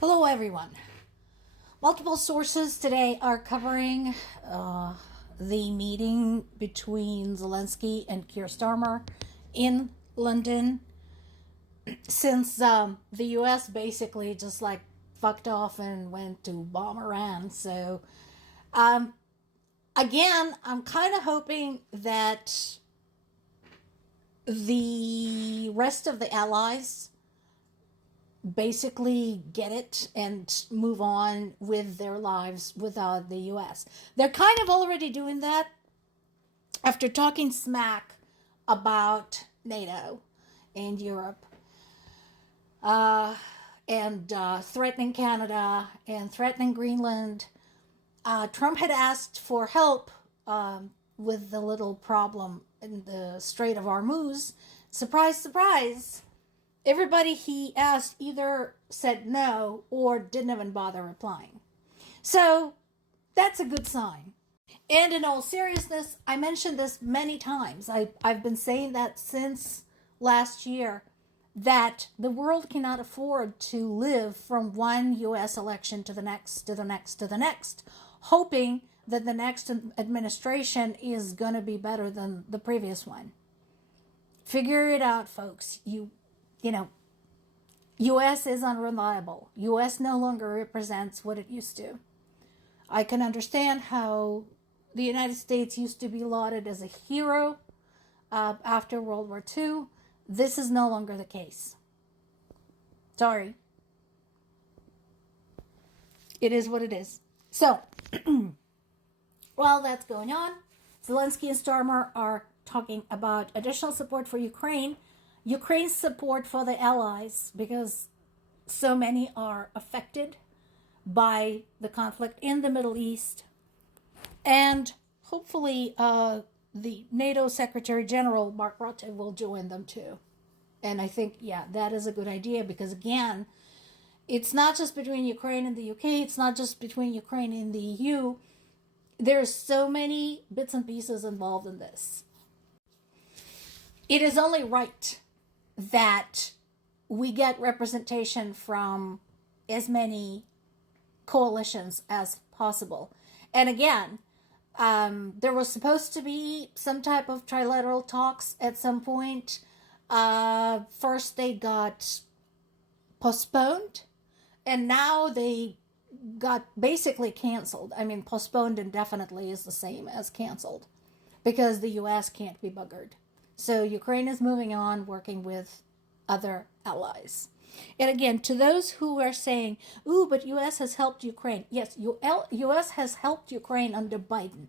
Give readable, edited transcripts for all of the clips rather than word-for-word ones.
Hello, everyone. Multiple sources today are covering the meeting between Zelensky and Keir Starmer in London since the US basically just like fucked off and went to bomb Iran. So, um, again, I'm kind of hoping that the rest of the allies basically get it and move on with their lives without the US. They're kind of already doing that after talking smack about NATO and Europe, uh, and threatening Canada and threatening Greenland. Trump had asked for help with the little problem in the Strait of Hormuz. Surprise, surprise. Everybody he asked either said no or didn't even bother replying. So that's a good sign. And in all seriousness, I mentioned this many times. I've been saying that since last year that the world cannot afford to live from one US election to the next, to the next, to the next, hoping that the next administration is going to be better than the previous one. Figure it out, folks. You know, US is unreliable. US no longer represents what it used to. I can understand how the United States used to be lauded as a hero after World War II. This is no longer the case. Sorry. It is what it is. So, while that's going on, Zelensky and Starmer are talking about additional support for Ukraine, Ukraine's support for the allies, because so many are affected by the conflict in the Middle East. And hopefully, the NATO Secretary General, Mark Rutte, will join them too. And I think, yeah, that is a good idea because, again, it's not just between Ukraine and the UK, it's not just between Ukraine and the EU. There's so many bits and pieces involved in this. It is only right that we get representation from as many coalitions as possible. And again, there was supposed to be some type of trilateral talks at some point. First, they got postponed, and now they got basically canceled. I mean, postponed indefinitely is the same as canceled because the US can't be buggered. So Ukraine is moving on, working with other allies. And again, to those who are saying, ooh, but US has helped Ukraine. Yes, US has helped Ukraine under Biden.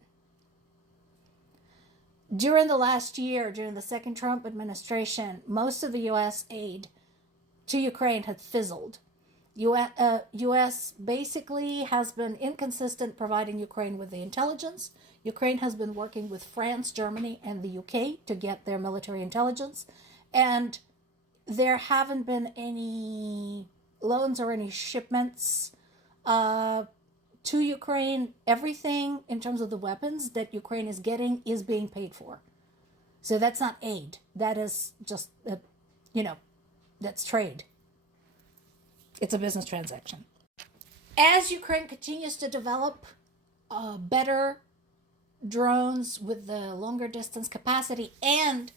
During the last year, during the second Trump administration, most of the US aid to Ukraine had fizzled. US basically has been inconsistent providing Ukraine with the intelligence. Ukraine has been working with France, Germany, and the UK to get their military intelligence. And there haven't been any loans or any shipments to Ukraine. Everything in terms of the weapons that Ukraine is getting is being paid for. So that's not aid. That is just, that's trade. It's a business transaction. As Ukraine continues to develop better drones with the longer distance capacity, and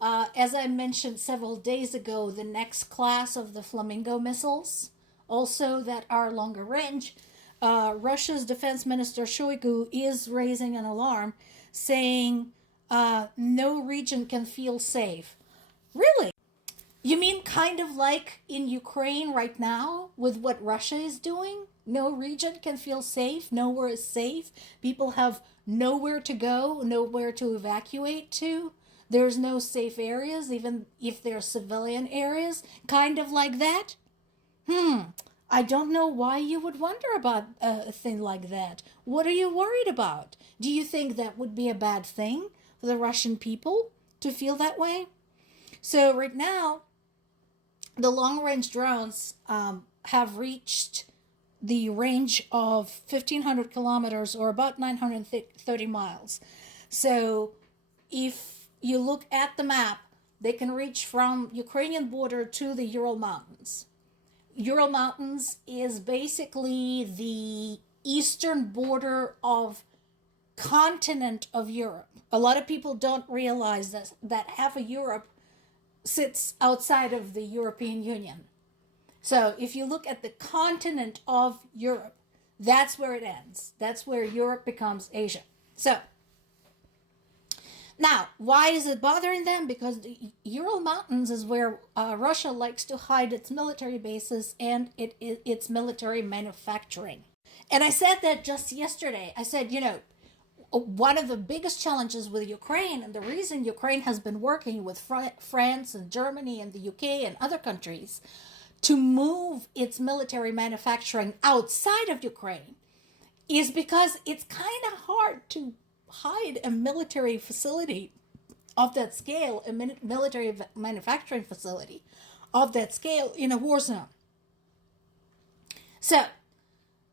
as I mentioned several days ago, the next class of the Flamingo missiles, also that are longer range, Russia's defense minister Shoigu is raising an alarm saying no region can feel safe. Really? You mean kind of like in Ukraine right now with what Russia is doing? No region can feel safe, nowhere is safe. People have nowhere to go, nowhere to evacuate to. There's no safe areas, even if they're civilian areas. Kind of like that? I don't know why you would wonder about a thing like that. What are you worried about? Do you think that would be a bad thing for the Russian people to feel that way? So right now, the long-range drones have reached the range of 1,500 kilometers or about 930 miles. So if you look at the map, they can reach from Ukrainian border to the Ural Mountains. Ural Mountains is basically the eastern border of continent of Europe. A lot of people don't realize that half of Europe sits outside of the European Union. So if you look at the continent of Europe, that's where it ends. That's where Europe becomes Asia. So now, why is it bothering them? Because the Ural Mountains is where Russia likes to hide its military bases and its military manufacturing. And I said that just yesterday. I said, one of the biggest challenges with Ukraine, and the reason Ukraine has been working with France and Germany and the UK and other countries to move its military manufacturing outside of Ukraine, is because it's kind of hard to hide a military facility of that scale, a military manufacturing facility of that scale in a war zone. So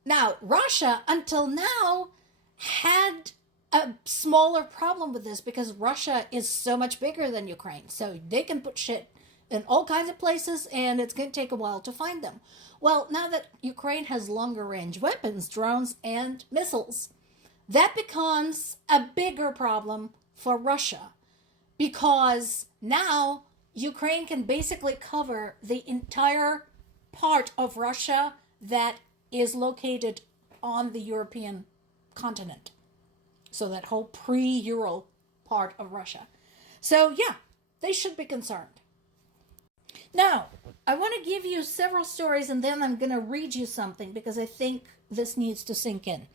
now Russia until now had a smaller problem with this because Russia is so much bigger than Ukraine. So they can put shit in all kinds of places and it's going to take a while to find them. Well, now that Ukraine has longer range weapons, drones, and missiles, that becomes a bigger problem for Russia because now Ukraine can basically cover the entire part of Russia that is located on the European continent. So that whole pre-Ural part of Russia. So yeah, they should be concerned. Now, I want to give you several stories and then I'm going to read you something because I think this needs to sink in.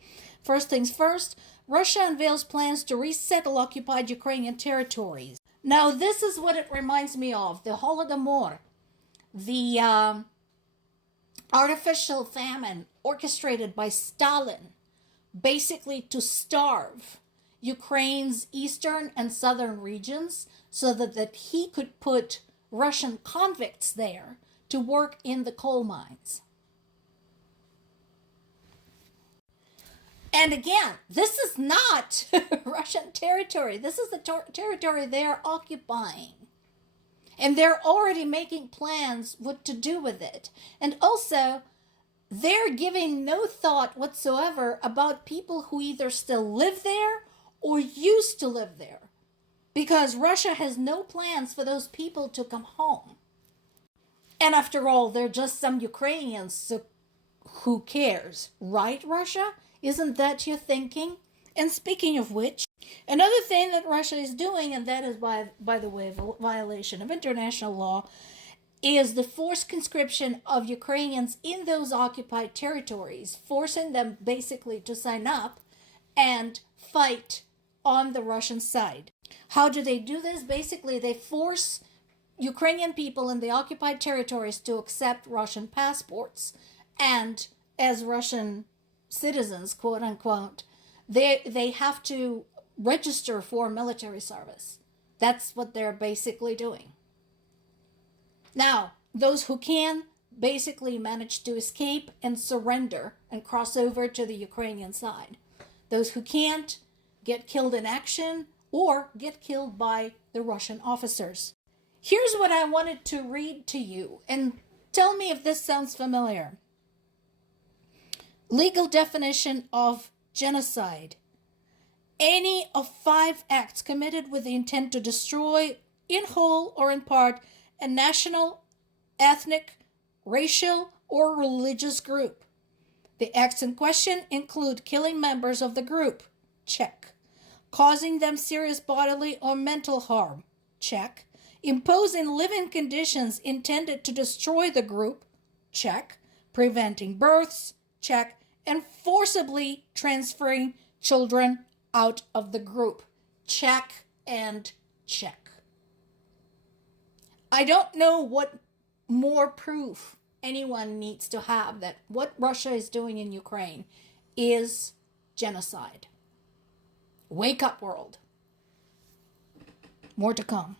First things first, Russia unveils plans to resettle occupied Ukrainian territories. Now, this is what it reminds me of, the Holodomor, the artificial famine orchestrated by Stalin, basically to starve Ukraine's eastern and southern regions so that he could put Russian convicts there to work in the coal mines. And again, this is not Russian territory. This is the territory they're occupying. And they're already making plans what to do with it. And also, they're giving no thought whatsoever about people who either still live there or used to live there. Because Russia has no plans for those people to come home. And after all, they're just some Ukrainians, so who cares? Right, Russia? Isn't that your thinking? And speaking of which, another thing that Russia is doing, and that is, by the way, a violation of international law, is the forced conscription of Ukrainians in those occupied territories, forcing them basically to sign up and fight on the Russian side. How do they do this? Basically, they force Ukrainian people in the occupied territories to accept Russian passports. And as Russian citizens, quote unquote, they have to register for military service. That's what they're basically doing. Now, those who can basically manage to escape and surrender and cross over to the Ukrainian side. Those who can't get killed in action or get killed by the Russian officers. Here's what I wanted to read to you, and tell me if this sounds familiar. Legal definition of genocide. Any of 5 acts committed with the intent to destroy, in whole or in part, a national, ethnic, racial, or religious group. The acts in question include killing members of the group. Check. Causing them serious bodily or mental harm. Check. Imposing living conditions intended to destroy the group. Check. Preventing births. Check. And forcibly transferring children out of the group. Check and check. I don't know what more proof anyone needs to have that what Russia is doing in Ukraine is genocide. Wake up, world. More to come.